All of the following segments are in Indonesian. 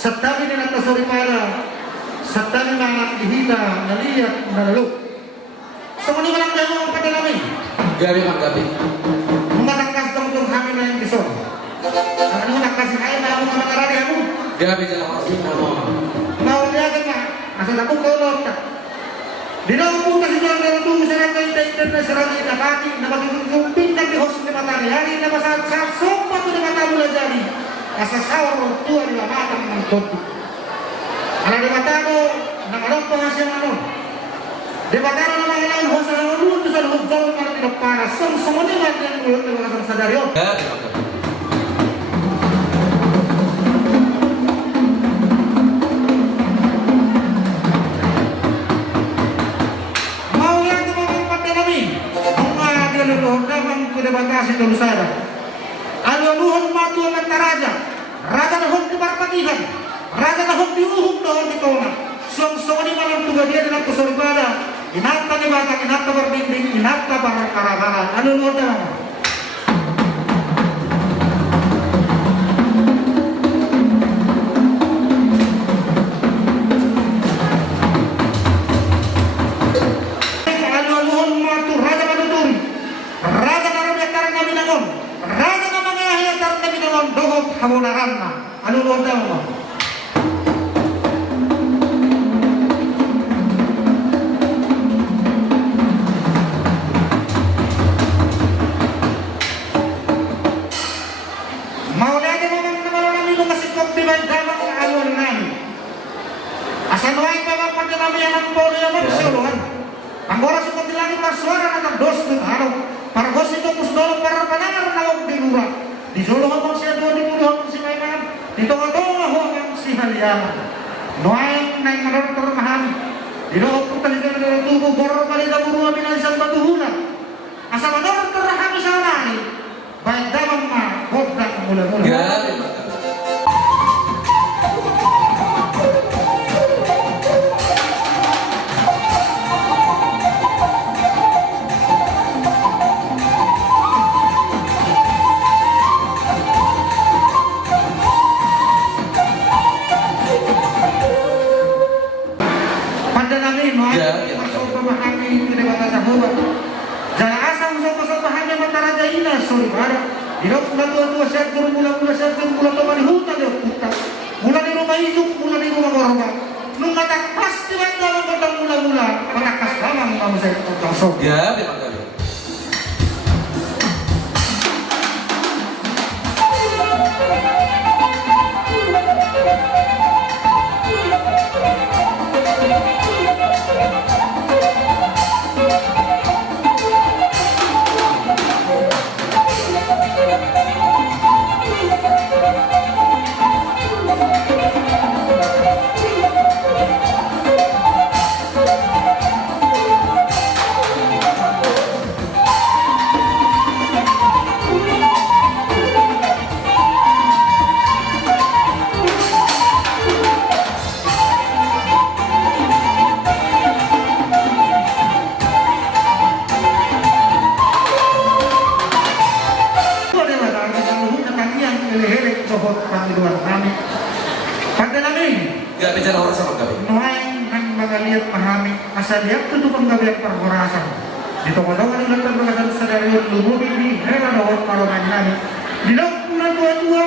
Sekali dengan kesoripara, sekali dengan dihina, naliyak, naluk. Semua ini malang jago pada kami. Gari manggapi. Mengatangkan tong kami na yung bisong. Ang ano nakasih kayo na ako mga karari ako. Gari jalan masih nama. Mau dia ka, asal ako kolot ka. Di na po kasi doon na ito sa natin na sarili na kaki na magigumpin na bihos ni matani. Hari na masasap, sopa ito na matamula dyan. Asasawa mo tua di matang ng topi. Ano di matano, nang anong pangasya ano? Di matano na mga ilang hosa na ulo, sa hudol na pinapara. Semua ni natin yung ulo ng mga sadaryo. Gari manggapi. Batasi Lusada. Aluluhon matu ang taraja. Raja na hon di Barpatihan. Raja na hon di uhum doon di Tona. Song-soni malang tugadia dengan kesorbada. Inata ni bata, inata berbinding, inata barakarangan. Aluluhon na lang. luar dalam. Mau lihat memang kami lu kasih kopi baik dalam alun nami. Asal doain memang pada kami yang boleh yang bersuluhan. Anggora suka bilang suara anak dos dan harap. Para bos itu pus dolo para panangan nalog di lura. Di Solo habang siya doon di Pulo habang si Maiman. Dito nga doon habang si Haliyaman. Noaing na yung marorot mahami. Dito ako po talaga na tubo boro palita buru kami ng isang batuhulan. Asa marorot rahami sa nani. Baik dalam ma bodang mula-mula. Grabe mga gabi. Masuk pemahami tidak batas sahabat. Jangan asal masuk pemahami mataraja ina sorry barat. Dirok tua siap turun mula siap turun mula di hutan dia hutan. Mula di rumah hidup, mula di rumah korban. Nung matak pasti benda memotong mula pada kas damang kamu saya potong sok. Ya, memang gabi. Gak bicara orang sama gabi. Noaing nang magaliat pahami asal lihat tu panggabian perhorasan. Di toko-toko ni lantar berkasal sadari lububi di hera dawat parongan nami. Di dalam bulan dua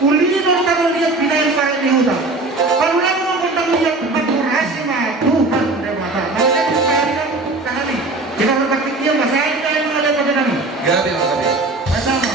ulino tangan lihat binayan para di hutan. Kalau lang mo kung lihat pagkurasi ma Tuhan dewata. Maksudnya itu kaya rin sa kami. Kita berpaktik niya masahin tayo mga lihat pada nami. Gabi mga gabi. Kasama.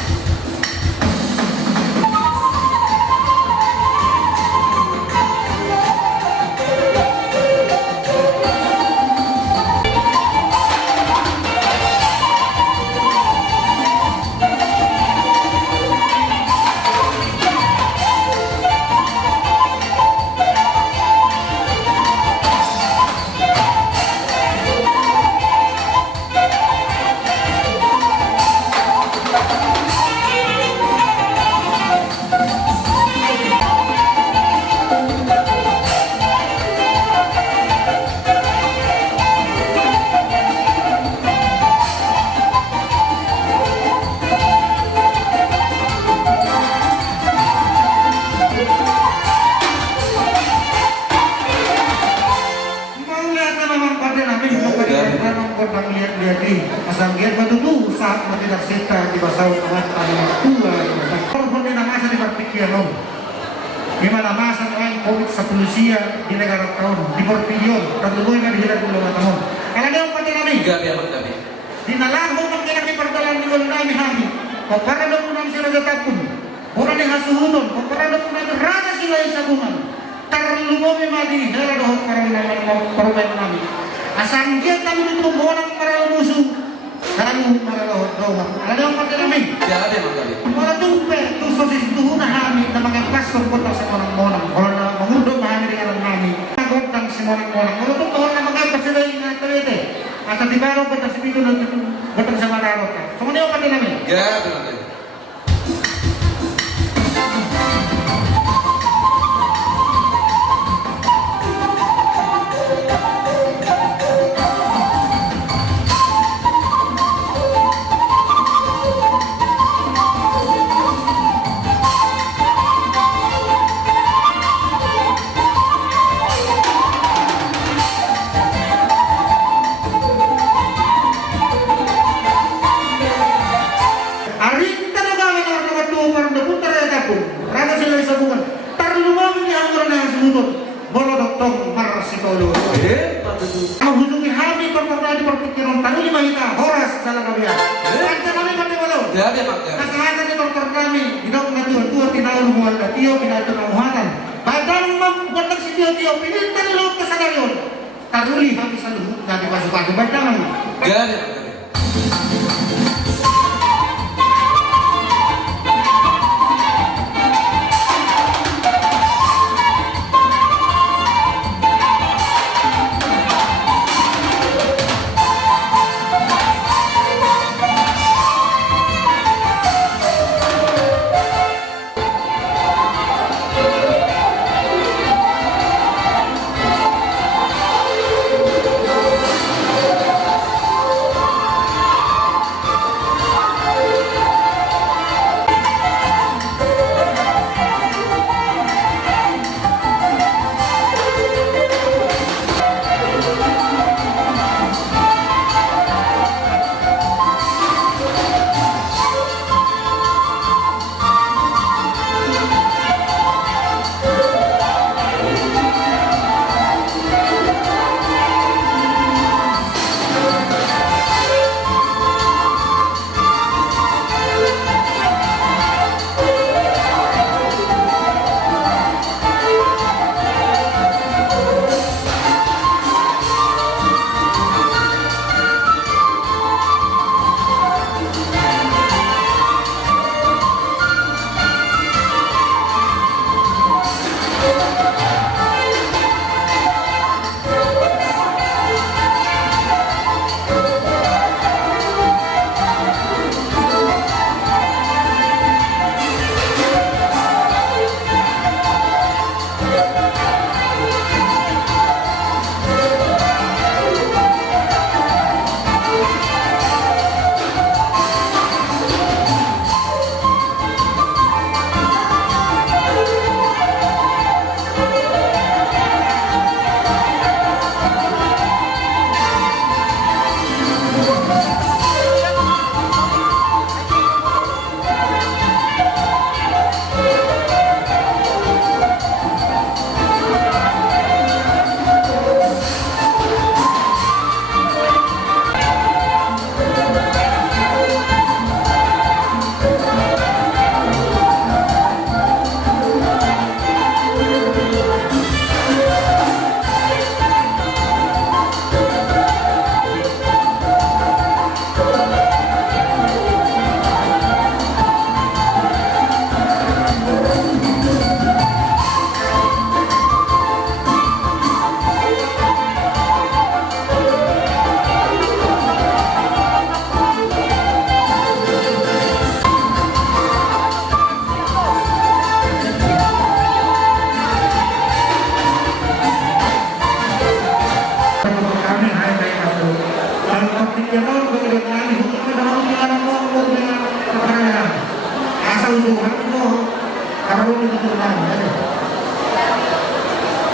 Asanggian matutu saat tidak seta di basau kawan paling tua korban di masa di berpikiran di mana masa lain COVID sa polusia di negara tahun di berpilihan terlalu yang dihilangkan dulu tahun kalau dia pati namin Gabi mga gabi. dinalaho ng kinakipagdalan ni Nami Hami paparalo po namin sila gatapon mura ni hasuhunon paparalo po namin rana sila yung sabungan tarlumomi madi hela doon parang namin asanggian kami dito monang para musuh kamu maraloh doa ada yang pakai namin Gabi mga gabi. mga tumpe tu sosis tuhuna hami na mga pastor po sa monang o na mangundong mahami rin ang nami magotang si monang mga tuhon na mga pasila yung natawite at sa dibaro po sa sipito ng gotang sa mararot ka so ano yung pakai namin Gabi mga gabi. Ari menghubungi hati pernah di perpikiran tadi lima kita horas salah kami ya. Baca kami kami walau. Jadi mak jadi. Kesehatan di dokter kami tidak mengatur tua tidak hubungan tio tidak itu penguatan. Badan membuat si tio pilih tadi laut kesadaran. Taruli kami selalu dari pasukan badan. Jadi mak jadi.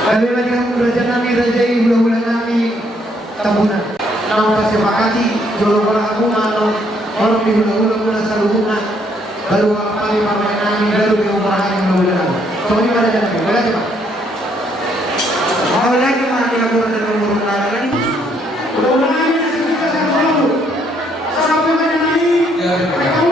Kali lagi kamu raja nami rajai bulan nami tabunan. Nang pasipakati jolo bola aku mano orang di hula saluhuna. Baru kami pamain nami baru di umarahan bulan. Soalnya raja nami, boleh pak? Mau lagi mati kamu raja nami lagi. Udah nami nasi kita sama dulu. Sampai raja nami. Jadi mak jadi.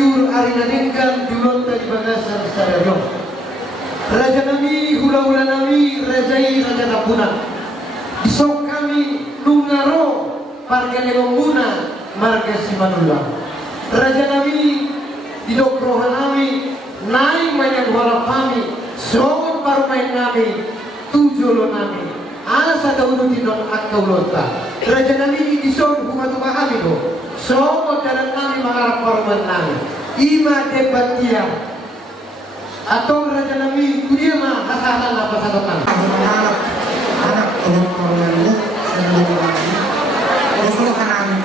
sayur arina dengkan diulonta di bagasan stadion. Raja nami hula-hula nami rajai raja tapunan. Disok kami nungaro parga negomuna marga simanula. Raja nami didokroha nami naik banyak wala kami songot parumain nami tujolo nami asa dahulu tinok akau lota. Raja nami disok humatu kami do songot dalam nami mengarap parumain nami ima debatia atau raja nami kudia mah hasahan apa satokan. Anak orang-orangmu sebelum lagi Rasulullah kami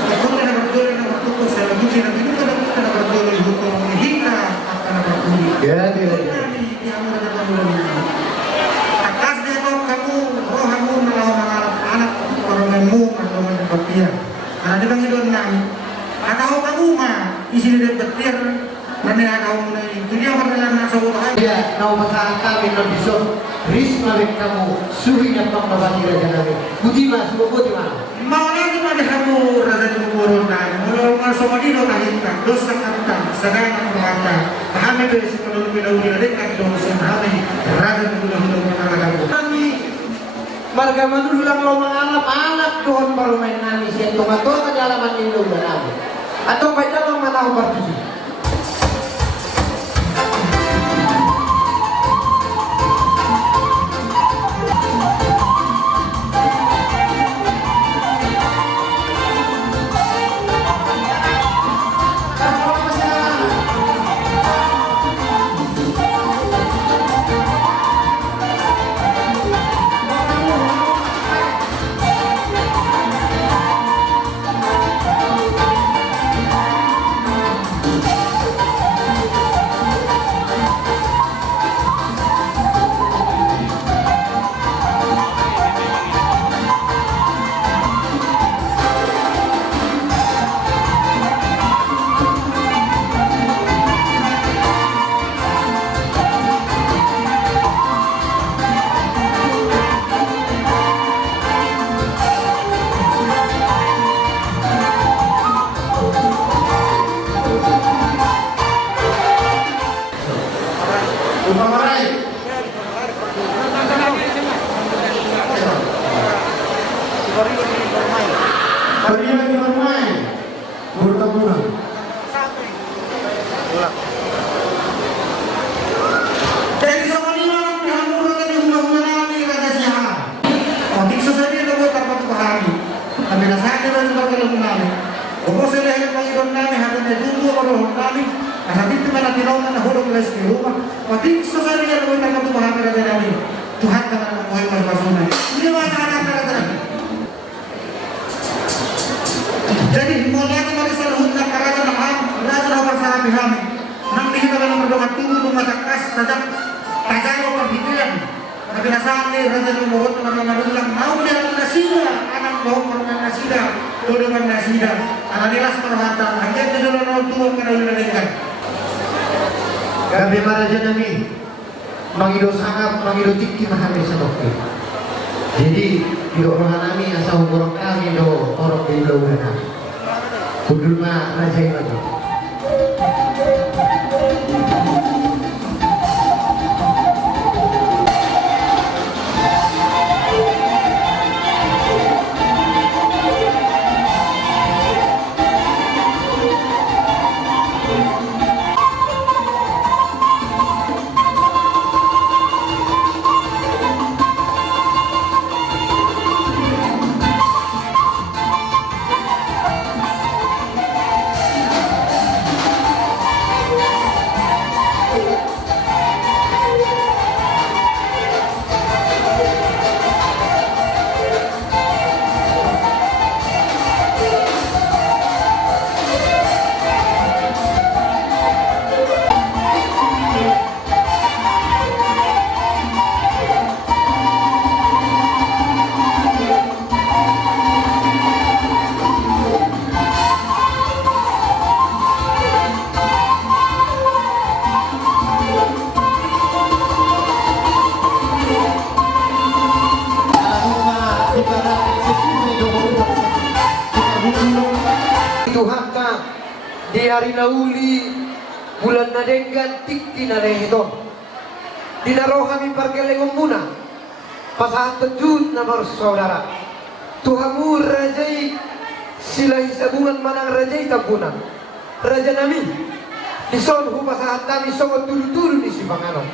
hukum yang berdua yang bertutur saya lagi tidak itu kan berdua hukum hingga akan berdua Ya, yang mereka berdua atas dia tahu kamu rohamu melawan anak orangmu atau berpikir karena dia bang hidupnya nami atau kamu mah isi dia berpikir mana tahu itu dia berjalan masuk ya, nau masalah kami non bisa risma bek kamu suhinya pembawaan raja nami. Budiman, semua budiman. mau lagi pada kamu rasa dikurungan menurut semua dino kahitkan dosa kata sedang berkata kami dari sebelum minum dekat dosa kami rasa dikurungan Kami marga manul ulang lo mengalap anak dohon baru main nami siya tomato ka dalaman nilo nami atau baca lo mataw bartusi. Parian di bermain, bertaburan. Dari sama lima orang dihamur di rumah nami kata siapa? Oh, tiksa saja dia buat apa tu kami. Kami nasihat dia bagi berkeluh nami. Opo sila yang bagi don nami hati dia dulu orang nami. Asal itu mana tinauan na hulog les di rumah. Oh, tiksa saja dia buat apa tu kami kata nami. Tuhan tangan menguai berpasungan. Ini mana anak kata nami. Jadi mulai dari salahut dan karena nama raja nomor sahabat kami. Nanti kita akan berdoa tunggu matakas tajam tajam perpikiran. Tapi nasani raja nomor teman bilang mau dia nasida anak nomor nasida tuduhan nasida. Ananilas perhata hanya tujuan nomor dua kerana mereka. Gabi maraja nami, mangido sangap, mangido tikki mahami sa dokter. Jadi di orang nami asal orang kami do orang bilau nami. Kudul ma raja itu. hari nauli bulan na denggan tikti na rehito. Dinaro kami perkelengong muna. Pasahat tejud na bersaudara. Tuhamur rajai sila hisabungan manang rajai tabunan. Raja nami ison hu pasahat nami songot tulu-tulu ni si Bangano.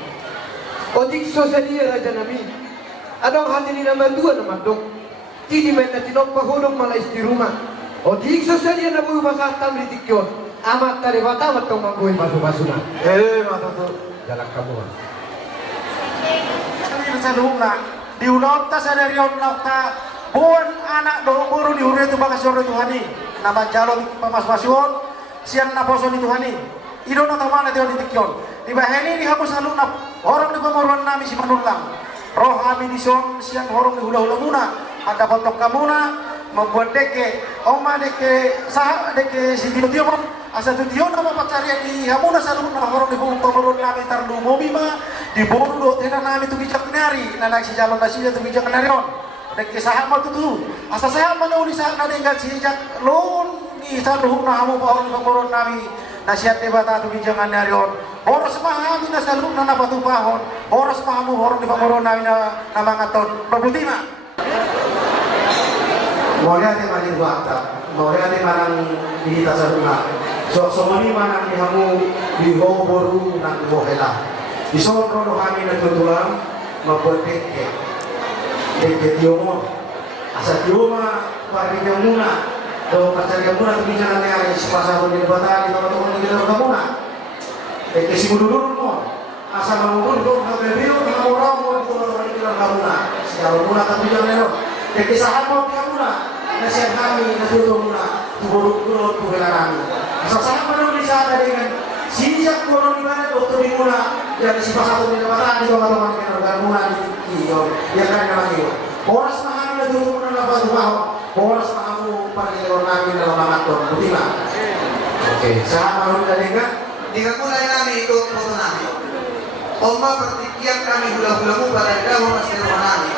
Odik sosalia raja nami. Adong hati ni nama dua nama dok. Tidi main na tinok pahudong malais di rumah. Odik sosalia na buhu pasahat tam ritikyon. Amat tari batamat tong mangguin basu-basuna. Mata tu jalan kamu. Kami sa luna, diulog ta sa nariyon ta buwan anak do buru di ure tu bakas yoro Tuhani. Nama jalo pamas-masyon siang na poso ni Tuhani. Ido na tamana teo ditikyon. Di baheni di hapus sa luna, orang di pamuruan nami si Manulang. Roh kami di son siang horong di hula-hula muna. Maka potong kamuna membuat deke, oma deke sah deke si Tio asa tu Tio nama pacarian di hamuna sa luna horong di pamuruan nami tardu mobi ma di bondo tena nami tu bijak nari nanak si jalon nasi tu bijak narion. Deke saham ma tu asa saham mana uli saham na dengan si jak lon ni tardu na hamu horong di pamuruan nami. Nasihat debata tu bijangan narion. Horas mahami na sa luna na patupahon. Horas mahamu horong di pamuruan nami na mangaton. Pabutima. Maulia te mani wakta, maulia te manang dihita sa rumah. So mani manang dihamu diho boru nang diho hela. Ison rono kami natutulang mabutik ke tiomo. Asa tioma pariknya muna. Do pacarya muna tu bincang ane ari sepasa di batali teman-teman di dalam muna. Ke simudulur mo. Asa mamukul do kabebio na orang mo di teman-teman di dalam muna. Siapa muna tapi jangan lero. Kekisahan mo dia muna. Nasihat kami natuto muna tuburuk-buruk tu kami. Sasahan penuh di sana dengan sijak kono di mana dokter di muna jadi si pasatu di tempat di teman-teman yang muna di iyo yang kan nama iyo. Horas mahal natuto muna na batu baho. Horas mahamu pergi lewat kami dalam amaton butima. Oke, sahabat penuh dari kan? Jika mulai kami ikut foto nabi, Oma bertikian kami hula-hulamu pada daun masih rumah nabi.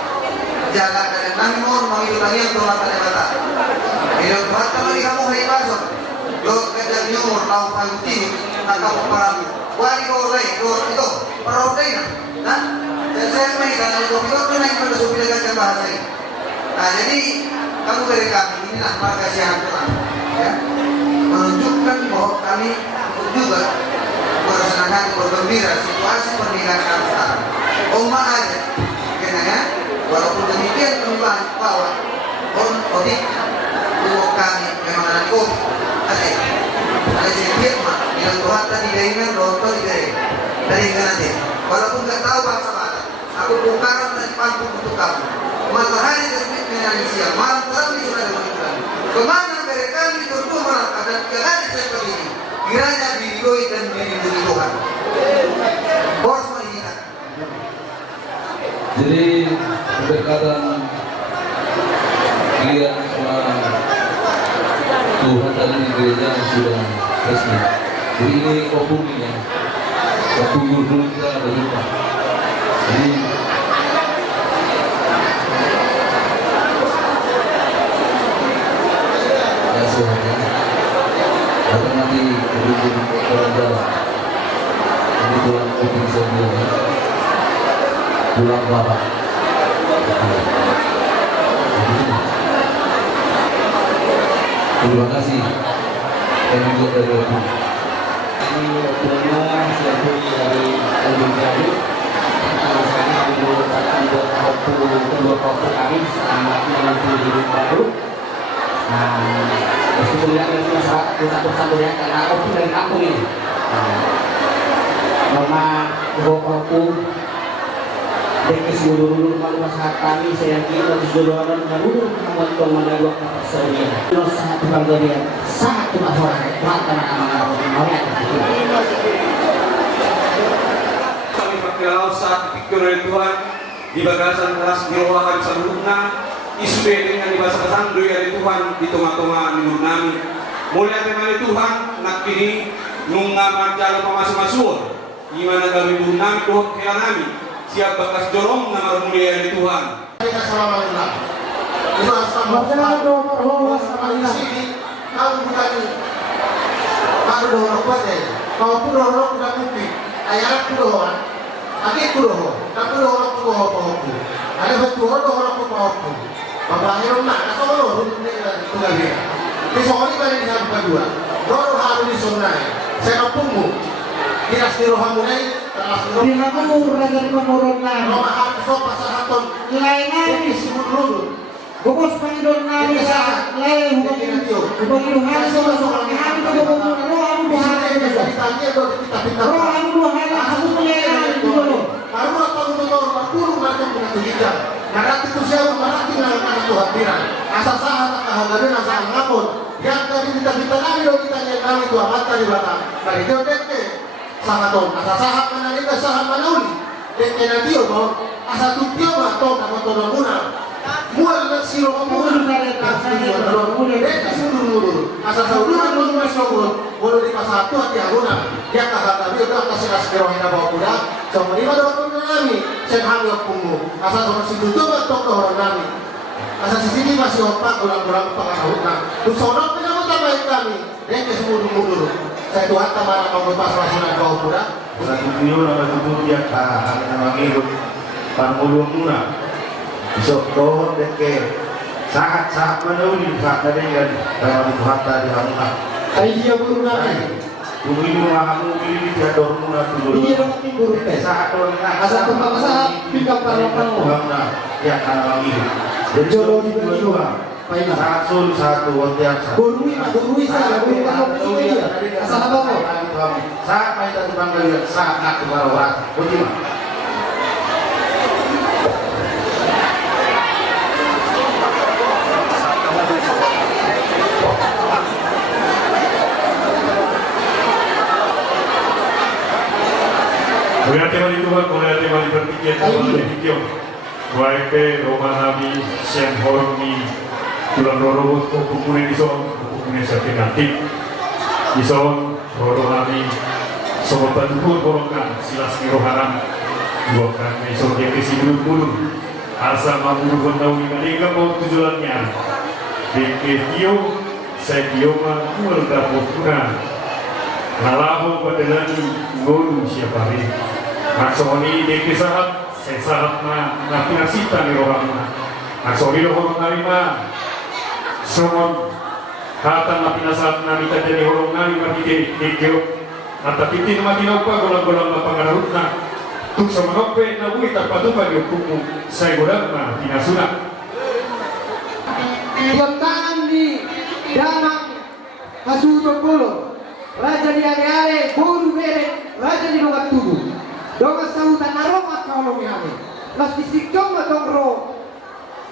Jaga dan kami mohon mengilu lagi yang telah pada kata. Bila berkata lagi kamu hari pasok, do kerja nyumur lau pagi nak kamu parami. Wali kau lagi, do itu perodai kan? Dan saya mengikat kalau kau itu naik pada supir dengan bahasa ini. Nah jadi kamu dari kami inilah marga sehat kita, ya menunjukkan bahwa kami juga bersenang bergembira situasi pernikahan kami sekarang. Oma aja, ya. Walaupun demikian perubahan bahwa odik buat kami memang ada odik ada sedikit mah yang Tuhan tadi dengan rontok dari nanti walaupun nggak tahu bahasa mana aku bongkaran dan panggung untuk kamu matahari terbit menyanyi siang malam terang di sudah berbulan kemana mereka itu Tuhan akan jalan seperti ini kiranya diridhoi dan dilindungi Tuhan bos mengingat. Jadi berkatan dia sama Tuhan tadi di gereja sudah resmi. Jadi ini opungnya, opung dulu kita berjumpa. Jadi ya semuanya, atau nanti berjumpa orang dalam. Ini Tuhan opung sendiri. Pulang bapak. Terima kasih. Dan juga dari Bapak. Ini waktunya siapa dari Olimpiade. Saya merupakan kedua kelompok kami selama 90 baru. Nah, meskipun lihat dari masyarakat satu-satu ya karena aku dari kampung ini. Nama kedua kelompok Dekis dulu malu masyarakat kami saya kira dulu orang baru membuat pemandangan kapal serunya. Kalau sangat berbeda, sangat masyarakat mata nama orang. Kami berkelau saat dipikir oleh Tuhan di bagasan kelas nyawa hari seluruhnya isu dengan di bahasa pesan doa dari Tuhan di tengah-tengah minum nami. Mulia teman Tuhan nak kini nunga jalan pemasuk-masuk gimana kami minum nami Tuhan kira nami. Siap bekas jorong nama mulia dari Tuhan. Kita selama-lamanya. Itu asal. Masalah doa perhoas sama di sini. Kamu bukan Aku udah orang kuat ya. Kau pun orang udah kupi. Ayah aku udah orang. Aku udah. Aku udah orang tuh apa-apa. Ada satu orang tuh apa-apa. Bapaknya rumah. Asal orang itu lagi. Di soal ini banyak dengan kedua. Roh harus disunai. Saya kampungmu. Kira setiap kamu naik. Di kamu raja di menurun Roh harus sopa sahaton. Lainnya Ini sebut dulu. Bukos pangidon nari sa lain hubang iluhan sa mga kami ko bukos roh ang buhay roh ang buhay ako malihan dulu Baru apa untuk berkurung macam punya tujuan. Narati itu siapa narati dengan anak Tuhan bilang. Asal sah tak kahagarin asal ngapun. Yang tadi kita nami do kita nyekali itu amat di belakang. Dari itu deke sangat ton. Asal sah mana kita sah mana uli. Deke nanti yo asal tupio mah ton apa ton guna. Mual nak silo kamu deke sundur asal sauduran mau masuk boleh di pasar tu hati aguna. Dia kahagarin itu akan sekas kerohina bawa kuda. Sama lima doang kami, saya hamil pungu. Asal sama situ tu batok orang kami. Asal sini masih opak ulang-ulang pengaruh. Tu seorang penyambut baik kami. Dia kesemua dulu. Saya tuhan tamara kau berpas rasunan kau kuda. Satu video nama tubuh dia kah nama hidup pangulung muna. Besok dohon deke saat menuli saat ada yang dalam Tuhan tadi hamil. Ayah guru nabi. Bumi kamu pilih dia dorong dulu. Iya dong guru teh. Saat dorong Asal tempat saat pindah kalau ya karena ini. Jadi Jolo di juga dua. Paina. Satu wantian satu. Guru saya guru kalau dia. Asal apa kok? Saat main tadi bangga saat nak keluar orang. Bagaimana? Berarti mali Tuhan, berarti mali berpikir, mali berpikir. Baik Roma Nabi, Sian Hormi, Tulang Roro, Kukukunin Ison, Kukukunin Sertinatik, Ison, Roro Nabi, Sobat Tuhan Borongkan, Silas Miroharam, Buahkan Ison dia kesi bulu-bulu, Asa Mamuru Kondawi Malika mau tujuannya, Deke Tio, saya Tioma, Kual Dapur Kuna, Nalaho Padelani, Ngolu siapa hari. Maksoni deke sahat, saya sahat na pinasita ni rohang na. Maksoni rohong narima, somon hatan na pinasahat na kita jadi rohong narima di dekeo. Nata titin matinaw pa gulang-gulang na pangararut na. Tung sa manope na buhay tapatupan yung kumu sa gulang na pinasuna. Tangan di dalam Kasuto Polo, Raja di are-are, Guru bere, Raja di Logat Tubuh. Donga sautan aromat kalau kami. Las disikong matong ro.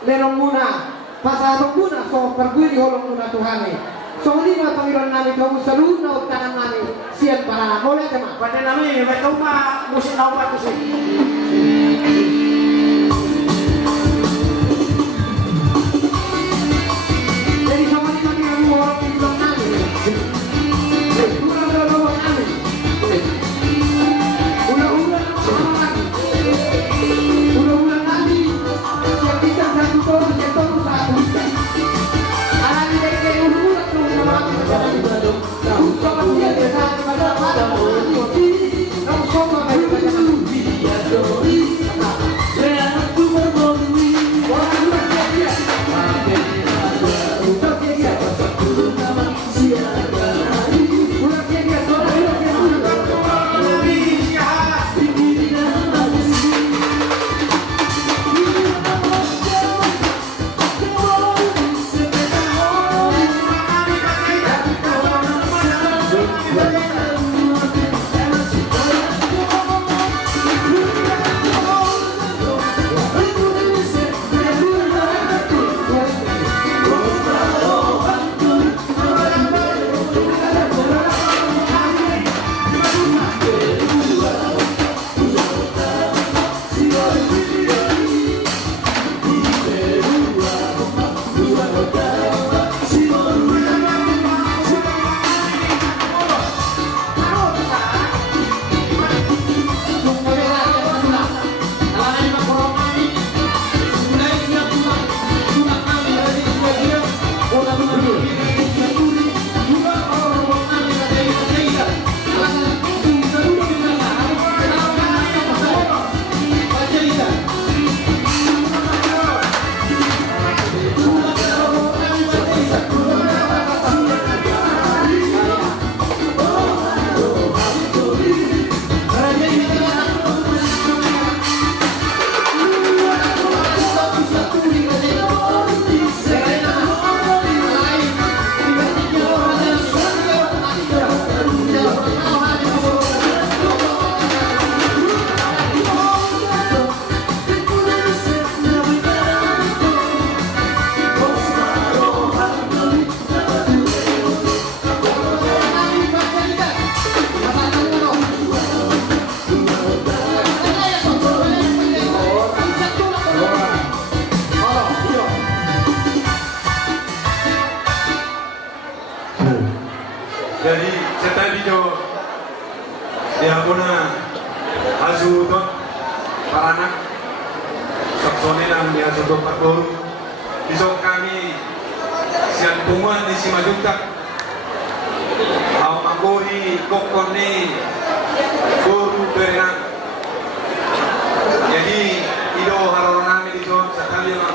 Lerong muna, pasarong muna so perguli holong muna Tuhan. So lima Panginoon namin kau saluna o tangan namin siyan para boleh tema. pada namin may tuma musin awat ko Jadi sama lima kami orang Panginoon namin. Kurang dalawa namin. Ulang-ulang namin. Siap kita satu tahun, siap tahun satu. Anak dari kayak ulang-ulang tuh sama kami. Sama dia biasa pada. Kamu sama kayak Ya muna azudot paranak saksone lang di azudot patur. Isok kami siang tumuan di Simajutak. Au magori kokon ni guru berenang. Jadi ido haroron namin di zon sa kalima.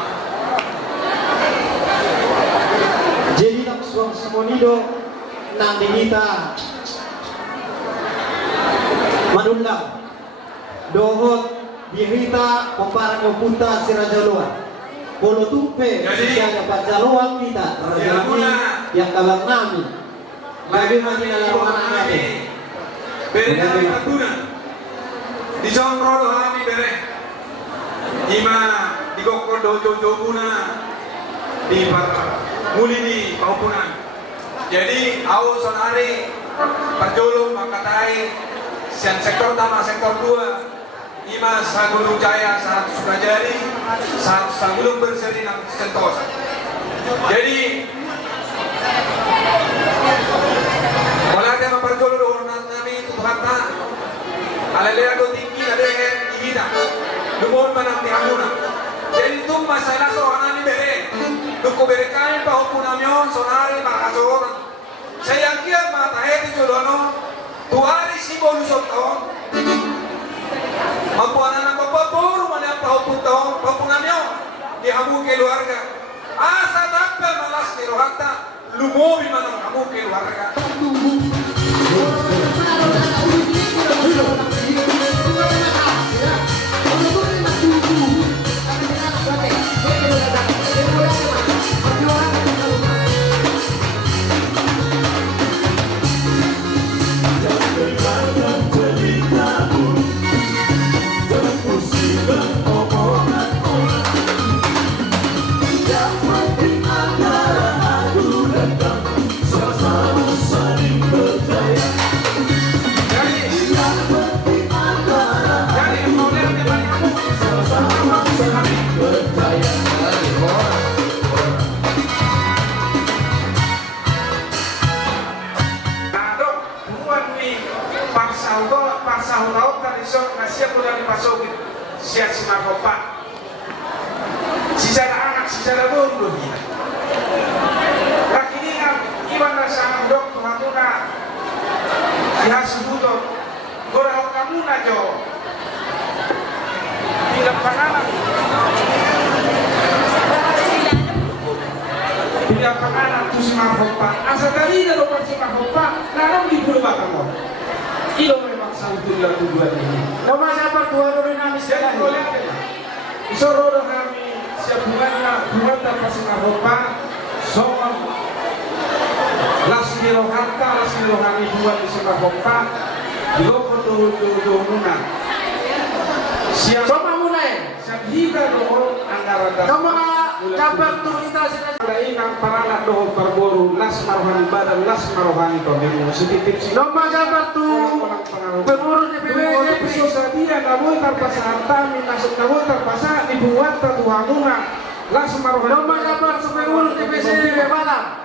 Jadi nak suang semonido nang dinita manundang dohot birita pembarang puta si Raja Luar polo tupe siya baca luang kita Raja Luar yang kabang nami lagi makin lawan kami beri kami patuna di zon rodo kami bere ima di kokon dojo jobuna di muli di paupunan. Jadi au sonari perjulung makatai sian sektor utama sektor 2 ima Sagulung Jaya saat Sukajari saat Sagulung Berseri nang Sentosa. Jadi wala dia memperjulung orang nami itu kata alalea do tinggi ada yang ihida lumon manang dihamuna. Jadi itu masalah soalan ini bere duko bere kami pahupunamyon sonari makasoran saya kira mata heti jodono tuari si bolusot tahun mampuanan ang papapuro man ang pahupun tahun pahupunamyon dihamu keluarga asa tampil malas kirohata lumobi man ang hamu keluarga siap si makopa secara anak secara mundur lagi ini iwan rasa dok tuhatuna dihasubuto gorah kamu najo tidak panganan tidak panganan tu si makopa asa tadi dah lupa si makopa nanam di pulau Batango ilo memang sautulah tujuan ini nama siapa Tuhan orang nami sekali isoro kami siap bunga tanpa singaropa soal lasmi kami buat di singaropa di loko tuhuna siap sama munai siap hingga dohol anggaran kamu kabar tuh kita sudah inang paranak dohol parboru las marohani badan las marohani to demo sedikit sih nomor kabar tuh pengurus DPW dia kamu terpasang kami nasib kamu terpasang dibuat tertuanguna langsung marohani nomor kabar pengurus DPW Batam.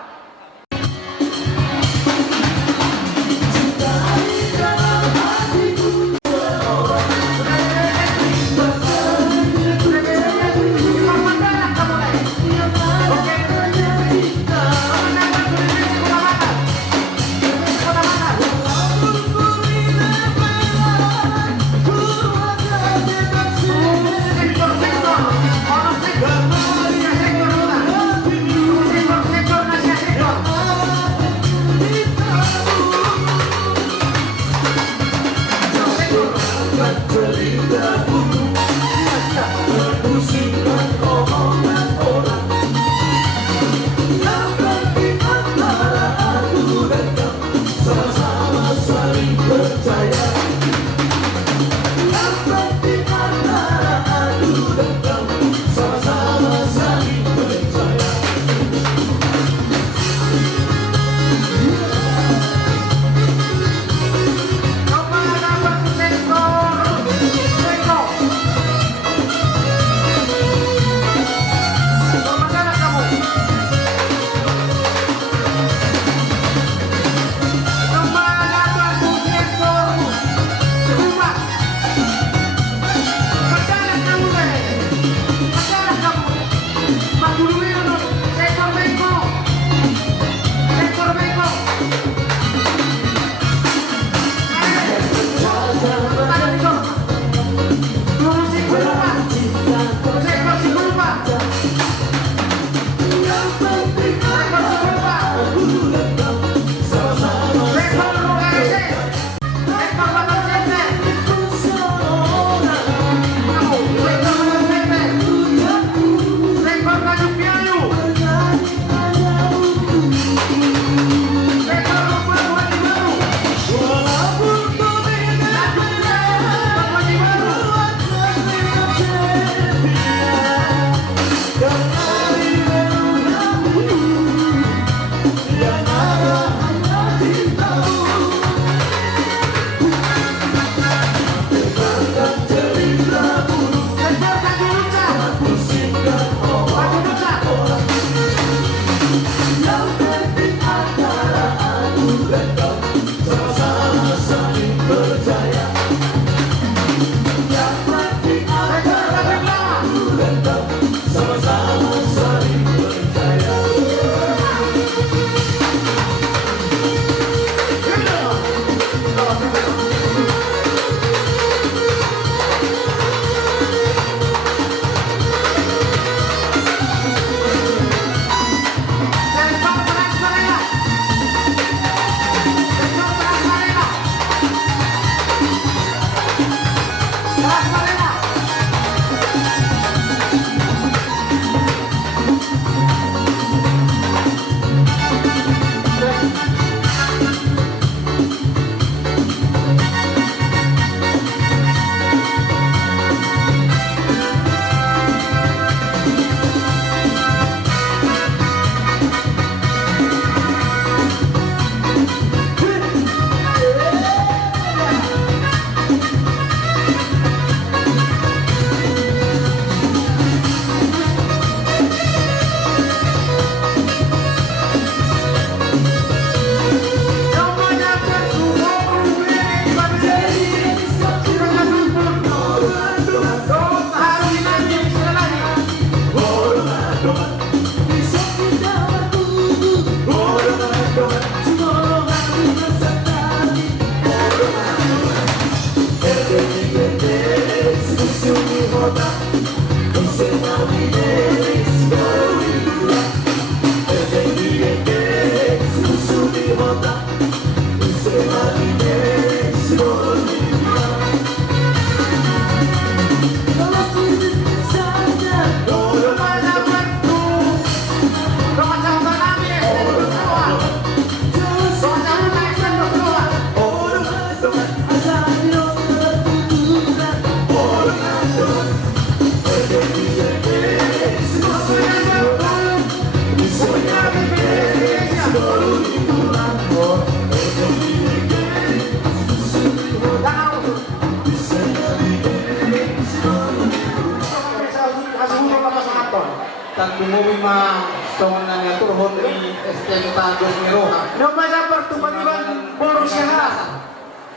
Tagumuwi ma songan nga turhon ni estenta dos miroha. No masa pertumbuhan boros siya.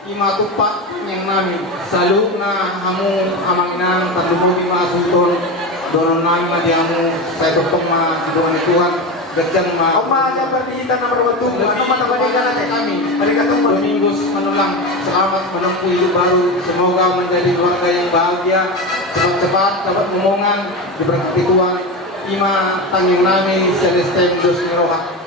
Ima tupak yang namin saluk na hamu amangnang tagumuwi ma sulton donon namin ma diamu saya topong ma doon ni Tuhan gajang ma. Oma aja berdihitan na perwatung. Ano matabalikan natin kami. Mereka tumpah. Domingos manulang selamat menempuh hidup baru. Semoga menjadi keluarga yang bahagia. Cepat-cepat dapat ngomongan diberkati Tuhan. Ima tanging nami Celestem dos Miroha.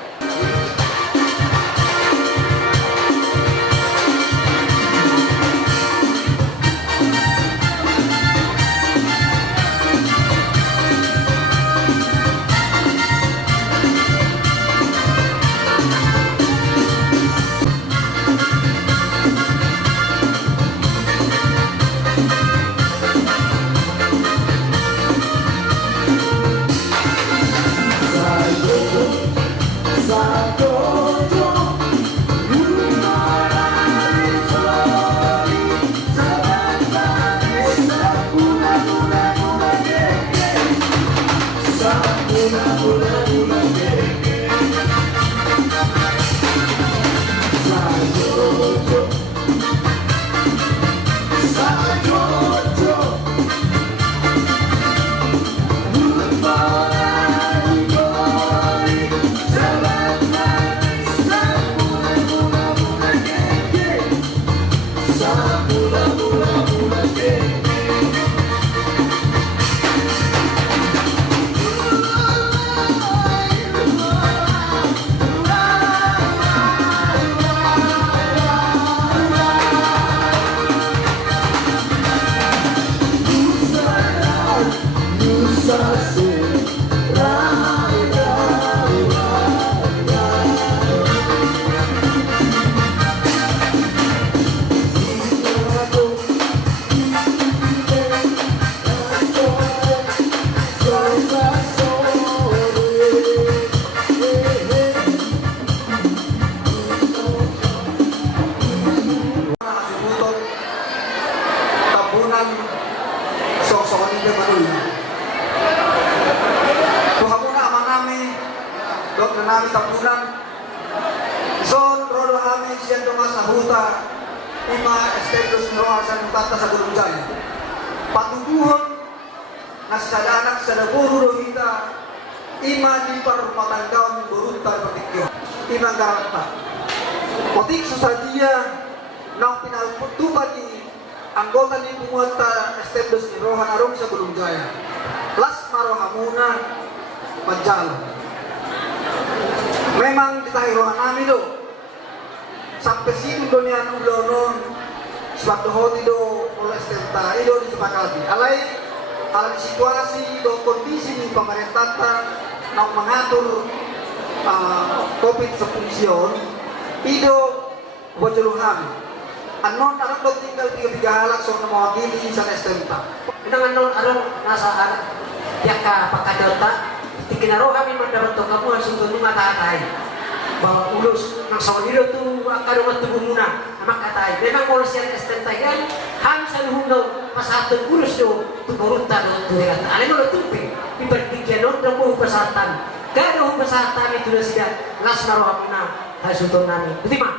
nami tapunan son rolo kami siyan dong sa huta ima estedos nroa sa nutata sa Gulunjaya patuduhon na sa danak sa naguro hita ima di parmatanggaon buruntar patikyo ima garanta potik susadia nang pinalputuban ni anggota ni Pumuanta estedos ni Rohan Arong sa Gulunjaya las marohamuna majalo. Memang ditahirohan namin do sampai situ dunia ulonon suatu hoti do oleh stenta itu disepakati alai alam situasi do kondisi di pemerintah nak mengatur COVID sepunsion itu bojoluhan anon anak do tinggal 3 halak so mewakili sana stenta dengan anon arong nasa yaka pakadota ikinaro kami mendapat kamu langsung tuh mata-matai bahwa ulus nang sawiro tu akan rumah tubuh muna amak katai memang polisian estentai kan ham saluhundo pasatun ulus do tu borunta do tu herata ale mo tumpe ibertikian do mo pasatan kado pasatan itu sudah las marohamuna hasuton nami betima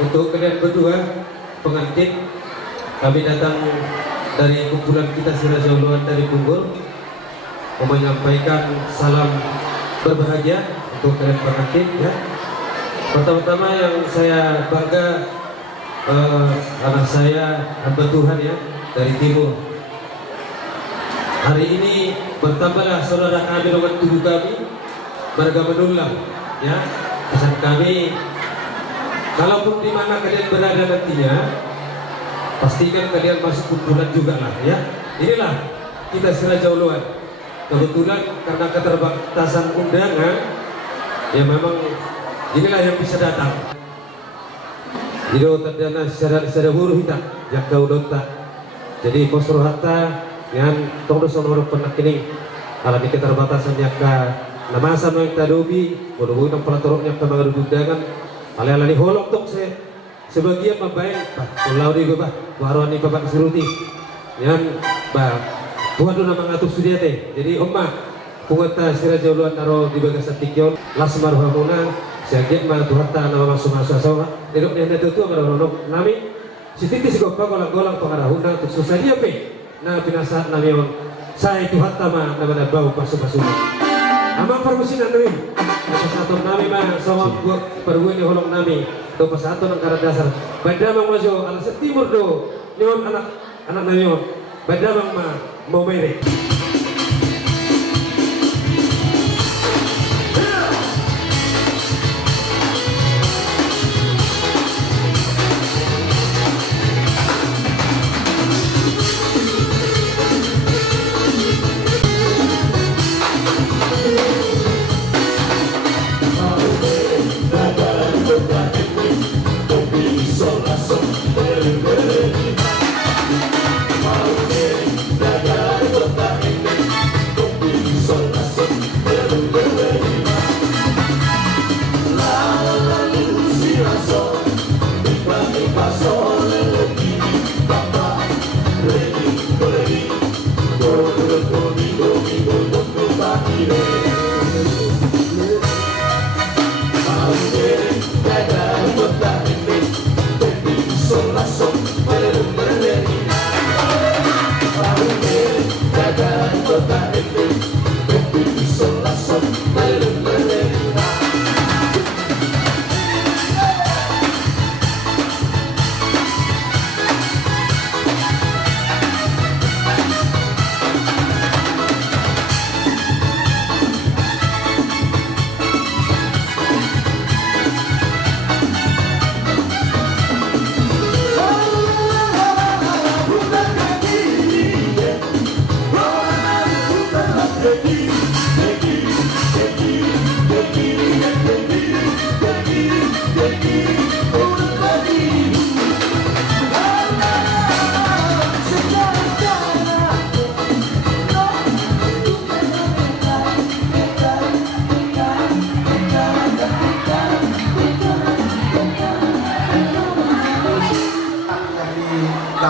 Untuk kalian berdua pengantin, kami datang dari kumpulan kita Siraja Uluan dari Punggol mau menyampaikan salam berbahagia untuk kalian pengantin ya. Pertama-tama yang saya bangga anak saya hamba Tuhan ya dari timur. Hari ini bertambahlah saudara kami dengan tubuh kami mereka menulang ya. Pesan kami, kalaupun di mana kalian berada nantinya, pastikan kalian masuk kumpulan juga lah ya. Inilah kita Siraja Uluan. Kebetulan karena keterbatasan undangan, ya memang inilah yang bisa datang. Ilo tadana secara huru hita jakka udota. Jadi kosro hatta yang tongdo sonoro penak ini alami keterbatasan yakka namasa no yang tadobi bodoh nang pelatoroknya kemaru undangan alih-alih holok tok sebagian mabayan pulau di bebah warwani bapak suruti yang Tuhan tu nama ngatur sudia teh. Jadi omma pungata Siraja Uluan naro di bagas tikyon lasmar hamuna siagiat ma Tuhan ta nama masuk asawa edok nenda tu maronok nami sititis goppa golang-golang pengarahuna untuk susah dia pe na pinasa namion saya Tuhan ta ma nama bau pasu-pasu ama permusinan nami satu nami ma sama buat perbuat ni holong nami tu pasatu nang karat dasar badamang majo ala setimur do nion anak namion badamang ma mau merek.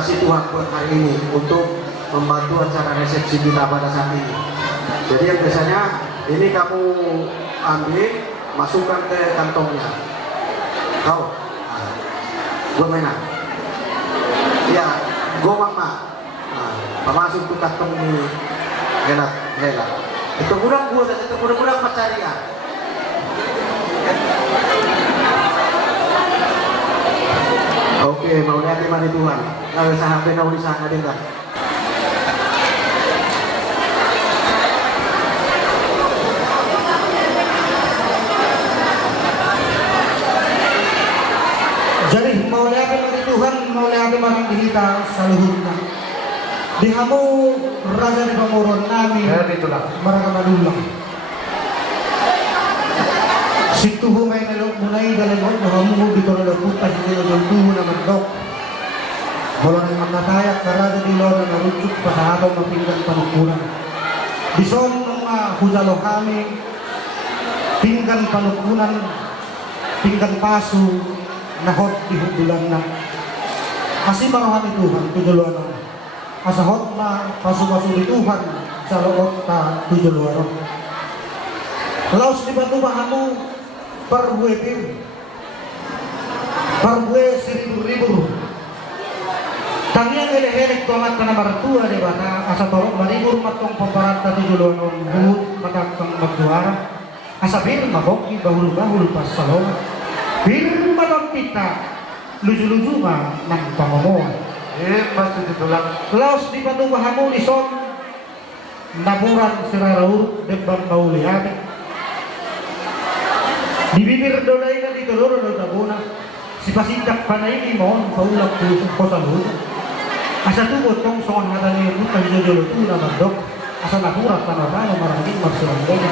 kasih Tuhan buat hari ini untuk membantu acara resepsi kita pada saat ini. Jadi yang biasanya ini kamu ambil, masukkan ke kantongnya. Kau, gue mainan. Ya, gue mama. Nah, masuk ke kantong ini, enak. Itu kurang gue, itu kurang pacaria. Oke, mau lihat mari Tuhan. Kalau sampai nak ulisan ada enggak? Jadi mau lihat mari Tuhan, mau lihat marang kita saluhurna. Dihamu raja di pamuron nami. Marang madulang. Situ humay na mulai dalam hamu di kono putas di kono na mandok. Kalau nang manatayak karada di lona na rujuk pasahabang mapinggan panukunan. Di son mga hujalo kami pinggan panukunan, pinggan pasu nahot di hubulan na. Kasi marohan ni Tuhan tujuluan na. Asahot na pasu-pasu di Tuhan sa loob ka tujuluan. Laos di batu bahamu parbué seribu tangiang ele-ele tomat kana martua de bata asa torok maribur matong pamparata tujuluan buhut matakang magjuara asa bir maboki bahul-bahul pas salong bir matang kita luju-luju ma nang pangomoan Batu ditulak. laos di batu bahamu lison naburan siraraur debang kauliati di bibir dolay na dito loro na tabuna si pasidak panay ni mohon paulak ko sa luto asa tugot tong songon hata ni putang jodolo tu na mandok asa nakurat na marano maraming marsurang gaya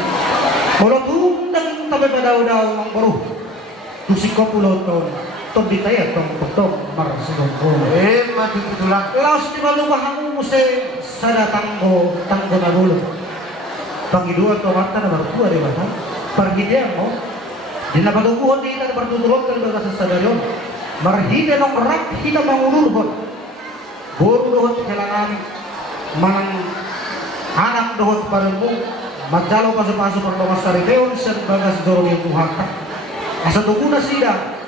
mula tundang tabi padaw-daw ang baro tusik ko pulo to tobi tayo tong putok marsurang gaya Batu ditulak. laos di malubahan mo sa sada tanggo na bulo pangidua to mata na martua di ba pergi dia mo di napadukuhan di na bertuturot ka na sa sadaryon marhida ng rak hita mangulurhot buru dohot kailangan manang anak dohot paremung magdalo paso-paso per mga saripeon sa bagas dorong yung tuhaka asa tuko na sida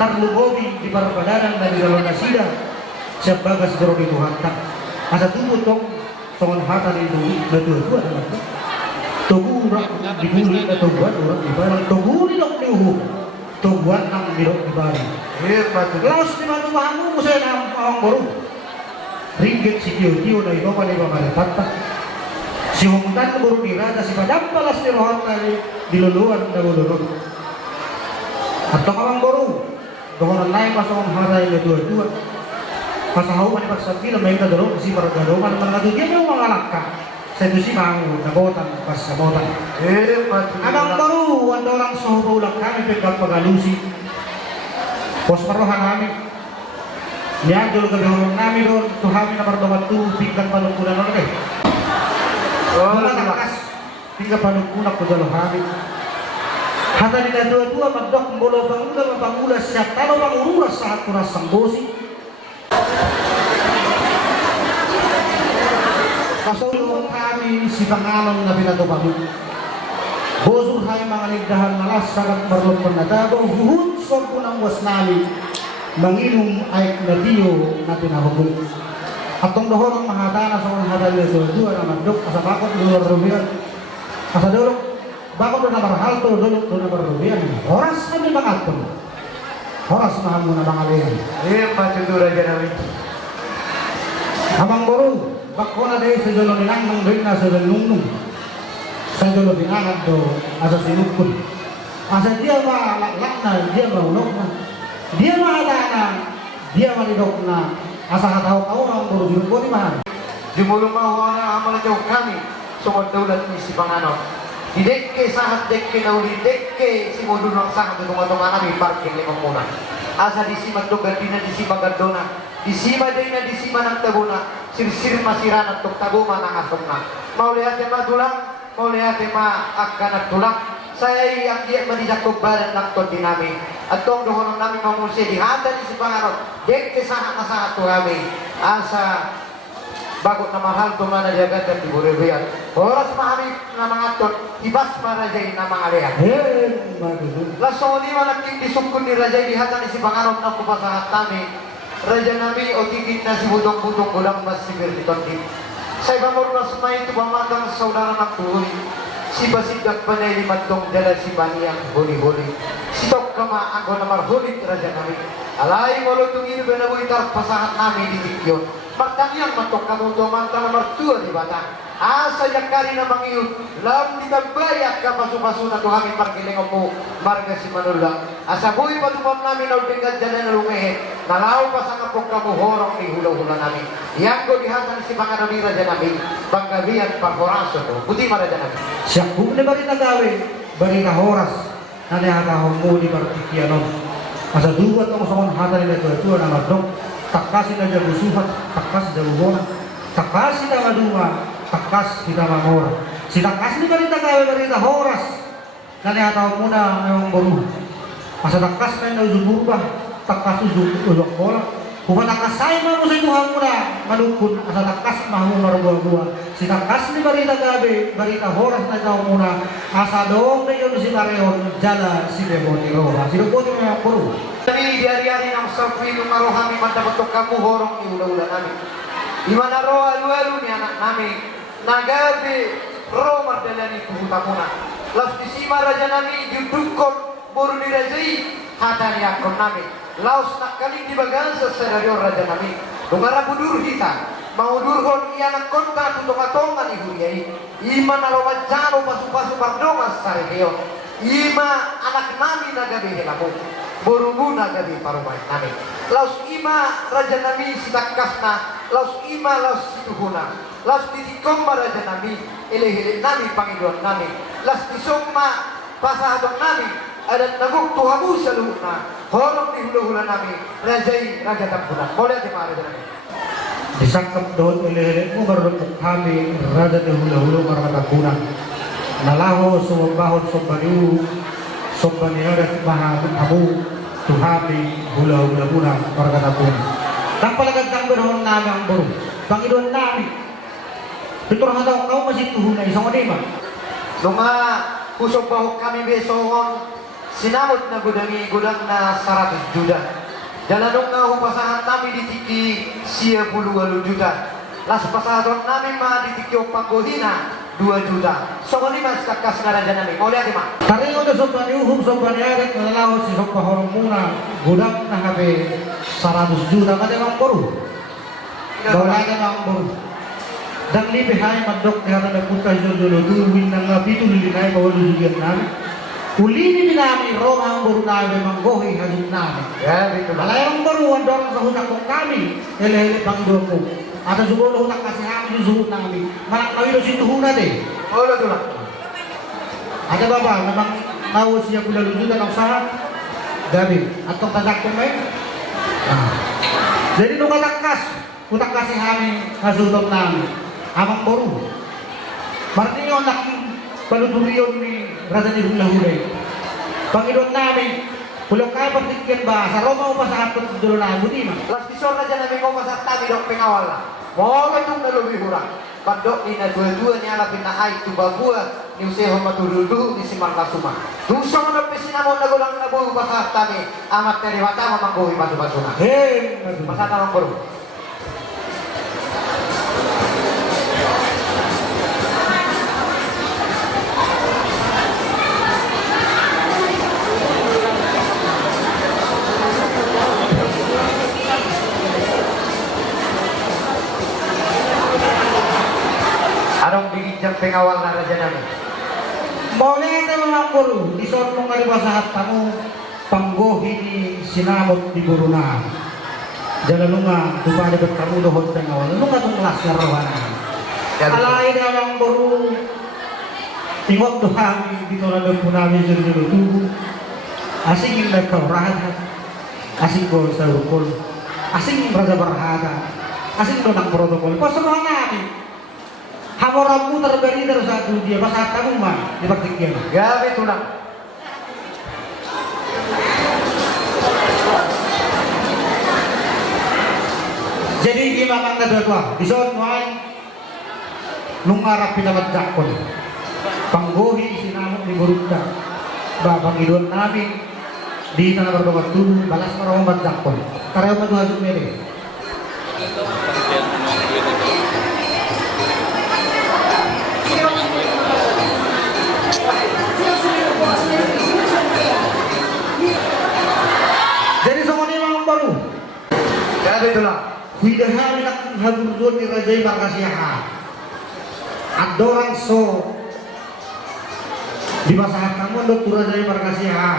tarlubobi di parpadanan na nilalo na sida sa bagas dorong yung tuhaka asa tuko tong songon hata ni dua naman tugurak dibuli atau buat orang di barang tuguri dok diuhu tuguan ang dirok di barang Batu. laos di matumahan mo sa ang baru ringgit si Tio na ito pa ni Pamaripata si Humutan na baru dirada si Padang Palas ni Rohan na diluluan na bulurog at takawang baru doon naik pasang haray na dua-dua pasahaw man ipagsabi na may kadaro si Paragaroman mga kadugyan yung mga anak ka sa ito si Mango nabotan pas sa botan Batu. anang baru ang orang soho lang kami pagkat pagalusi pos marohan namin niya dulu kebihurong namin doon tuhami na pardomat tu tingkat panungkunan na rin mga nakas tingkat panungkunan ko dalo namin hata nila dua-dua magdok mbolo pangula siya talo pangururas sa haturas sang bosi kasulungan Dulog kami si pangalang na pinatupag. Bosong hay mga ligdahan malas sagat marlong panatabaw. Huhunsog ko ng was namin. Manginong ay natiyo na pinahubog. Atong dohon ang mahadana sa mga hadal nito. Dua na magdok. Asa bakot dulog rubiyan. Asa dulog. Bakot doon na marhalto. Dulog doon na rubiyan. Oras kami mga atong. Oras mahal mo na mga liyan. Ayan, patudura dyan namin. Habang boro. Bako na dahil sa dulog ninang rin na sa nungnung. Sa dulog ninanag do. Asa sinukul. Asa dia malak na. Dia maunok na. Dia mahala na. Dia malidok na. Asa kataw-taw ang boro sinuko ni mahal. Jumulumaw na amal jauh kami. Sumod daulat ni si Pangano. Didekke sahat dekke nauli dekke si modunang sahat tunga-tunga kami parking limang muna. Asa di si magdugardina di si magardona. Di si madayna di si manang tabuna. Sir-sir masiran at tugtaguma ng asong na. Maulihat yung madulang. Maulihat yung maakan at tulak. Saya ang diya manisakog balan ng ton din namin. At tong dohonon namin mamulsi. Dihatan di si Pangano. Dekke sahat na sahat to kami. Asa bagot na mahal to mana jagat at iburibiyan. Oras mahami na mga ton, ibas marajay na mga liyan. Laso ni malaking disukun ni Rajay dihatan ni si Pangarap na kupasahat nami. Raja nami o tigit na si budong-budong gulang mas sibir di tontin. Sa ibang oras may tumamatang saudara ng tuloy. Si Basidak panay limatong dala si Baniyang huli-huli. Si Tok Kama ako na marhulit Raja nami. Alay mo lutong ino benabuitar pasahat nami di Dikyon. Magtangyang matok kamuto mantang martua di bata. Asa yakari na mangiyot. Lam di tabayak ka pasu-pasu na tuhamin parkilingon mo. Marga si Manula. Asa buhay patupam namin na ulbingad dyan na lumehe. Nalaw pa sa kapok kamuhorong ni hula-hula namin. Yang ko dihatan si mga namira dyan namin. Panggabihan panghoraso to. Buti mara dyan namin. Siya kung na bari nagawin. Bari na horas. Na nihagahong mo di partikianon. Asa duwat ang sa mga hata nila ito na madong. Takas na dyan usuhat. Takas dyan ubona. Takas na maduma. Takas kita mangora. Si takas ni bari nagawin bari na horas. Na nihagahong muna ngayong buru. Asa takas na yung uzubur ba? Takas uzubur bola. Kung nakasay mo sa inuhang mo na malukun, asa takas mahong marbuwa-buwa. Si takas ni Barita Gabi, Barita Horas na ikaw muna, asa doong na yun si Mareon, Jala si Beboni Roha. Sino po yung mga puro? Kami diari-ari ng sapi ng marohami mandabatok kamu horong ni ula-ula namin. Iman na roh alu-alu ni anak namin. Nagabi, roh mardala ni puhuta muna. Las disima raja namin, dudukon, buru ni rajai, hata ni akon namin. Laos nak kali di bagansa sa radio raja namin. Lumara budur kita. Mau durhon iya nak konta tutong-atongan ibu yai. Ima nalomajano pasu-pasu pardongas sa regio. Ima anak namin nagabi hilamu. Borumu nagabi parumay namin. Laos ima raja namin sitakasna. Laos ima laos situhuna. Laos ditikomba raja namin. Ilihilin namin Panginoon namin. Laos disongma pasahadong namin. Ada naguk tuhamu sa luhut na. Horong di hula-hula namin. Rajay raja tampunan. Boleh di mga raja namin. Disangkap doon ilihilin mo marunok kami raja di hula-hula maratapunan. Nalaho sumabahon sombaniu sombaniadat mahamu tuhami hula-hula muna maratapunan. Tampalagagdang berhorong namin ang buru. Panginoon namin. Piturang daw kau masih tuhunay isang anima. Lunga kusog bahok kami besongon. Sinamot na gudang na 100 juta. Dalanong nga upasahan namin ditiki siya 10 juta. Las pasahan namin mga ditiki o panggohina 2 juta. So kung mas kakas nga raja namin. Muli ati ma. Taringo na sobrang yuhum sobrang yagat na nalawas si sobrang horong muna. Gudang na kabe 100 juta ka ang buru. Bawala ka ang buru. Dan libihay madok na nagpunta yung dulo-duwin ng pito lilinay bawal lusugian namin. Ulini namin Roma ang buru namin manggohi hagin namin. Malayang buru ang dorong sa hunak kong kami. Ele-ele pang doon ko. At ang subulo hunak kasi kami yung suhut namin. Malak nawilo si tuhunat eh. Ola doon. Ada ba ba? Namang mawas siya pula lusugan ng sahat. Gabi. At kung tadak ko may. Jadi nung kalakas. Hunak kasi kami nasutot namin. Amang buru. Marti yung naking paluduriyon ni Raja ni Hula-Hulay. Panginoon namin, pulang kaya patikyan ba? Sa Roma o pa sa atot dulo na buti man? Las bisor na dyan namin kung masat tabi dong pengawal na. Mga itong nalubihura. Pandok ni na dua-dua ni ala pinaay tubabua ni useho matululu ni si Markasuma. Nusong na pisinamo na gulang na buong basa tani amat teriwata mamanggohi batu-basuna. Hei, Masa tamang baru. Anong bigit pengawal na raja namin? boleh ito mga guru, isuot mong kalibasahat tamu, panggohi ni sinamot di guru na. Jalan lunga, dubali bet kamu dohon pengawal, lunga itong kelas na rawanan. Alay na mga guru, tingok dohami, dito na doon po namin sa tubuh. Asing yung nagkaurada, asing ko sa rukul, asing yung raja berhada, asing doon ang protokol. Pasabahan namin, hamoramu terberi dari satu dia bahasa kamu mah di bagian. Gawe tulang. Jadi gimana kata dua disuruh main nungarap pinabat jakon panggohi sinamuk di burukta babang idon nabi di tanah berdoa dulu balas merawat jakon karena madu hasil mere. Jadi sama ini memang baru. Gawe tulang. Hidahan nak hadurun ni Rajai Markasiha. Adoran so di masa kamu ada Rajai Markasiha.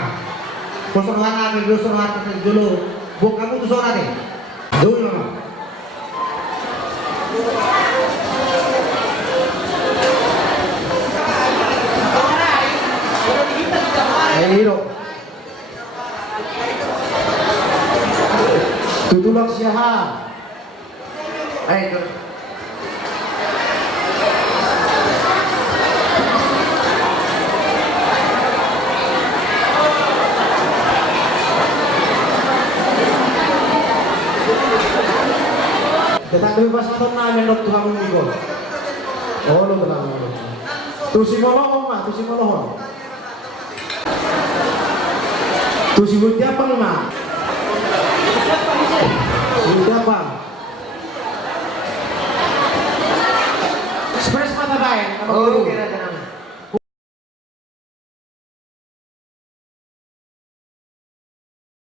Kosorhan apa kosorhan dulu. Buk kamu tu sora deh. Dulu mama. Hero. Tutulak siya. Itu. Tetapi pas atau namin dokter kamu ni kau. Oh, lo tenang. Tu si molohong mah, tu si molohong. Tu si butia apa mah?